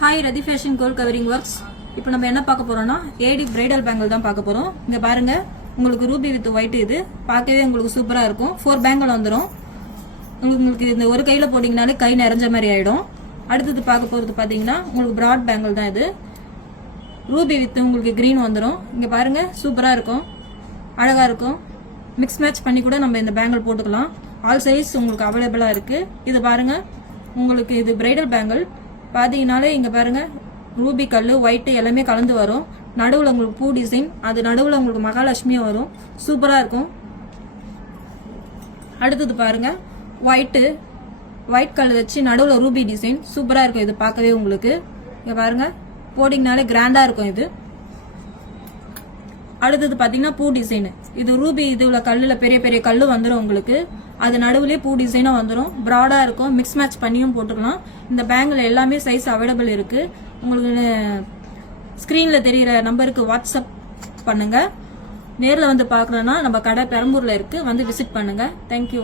Hi ரதி fashion gold covering works. இப்போ நம்ம என்ன பார்க்க போறோம்னா ஏடி பிரைடல் பேங்கிள் தான் பார்க்க போறோம். இங்க பாருங்க, உங்களுக்கு ரூபி வித் ஒயிட், இது பார்க்கவே உங்களுக்கு சூப்பரா இருக்கும். 4 பேங்கிள் வந்துடும். உங்களுக்கு இந்த ஒரு கையில போட்டீங்கனாலே கை நிறைஞ்ச மாதிரி ஆயிடும். அடுத்தது பார்க்க போறது பாத்தீங்கன்னா உங்களுக்கு பிராட் பேங்கிள் தான். இது ரூபி வித் உங்களுக்கு கிரீன் வந்துடும். இங்க பாருங்க, சூப்பரா இருக்கும், அழகா இருக்கும். மிக்ஸ் மேட்ச் பண்ணி கூட நம்ம இந்த பேங்கிள் போட்டுக்கலாம். ஆல் சைஸ் உங்களுக்கு அவைலபிளா இருக்கு. இது பாருங்க, உங்களுக்கு இது பிரைடல் பேங்கிள் பாத்தீங்கன்னாலே இங்க பாருங்க, ரூபி கல்லு ஒயிட் எல்லாமே கலந்து வரும். நடுவுல உங்களுக்கு பூ டிசைன், அது நடுவுல உங்களுக்கு மகாலட்சுமியும் வரும். சூப்பரா இருக்கும். அடுத்தது பாருங்க, ஒயிட் கல் வச்சு நடுவுல ரூபி டிசைன் சூப்பரா இருக்கும். இது பார்க்கவே உங்களுக்கு இங்க பாருங்க, போட்டிங்கனாலே கிராண்டா இருக்கும் இது. அடுத்தது பாத்தீங்கன்னா பூ டிசைன். இது ரூபி இதுல கல்லுல பெரிய பெரிய கல்லு வந்துடும் உங்களுக்கு. அது நடுவுலயே பூ டிசைனா வந்துடும். பிராடா இருக்கும். மிக்ஸ் மேட்ச் பண்ணியும் போட்டுக்கலாம். இந்த பேங்கிள் எல்லாமே சைஸ் அவைலபிள் இருக்கு. உங்களுக்கு ஸ்கிரீன்ல தெரியுற நம்பருக்கு வாட்ஸ்அப் பண்ணுங்க. நேர்ல வந்து பாக்கணும்னா நம்ம கடை பெரம்பூர்ல இருக்கு, வந்து விசிட் பண்ணுங்க. தேங்க்யூ.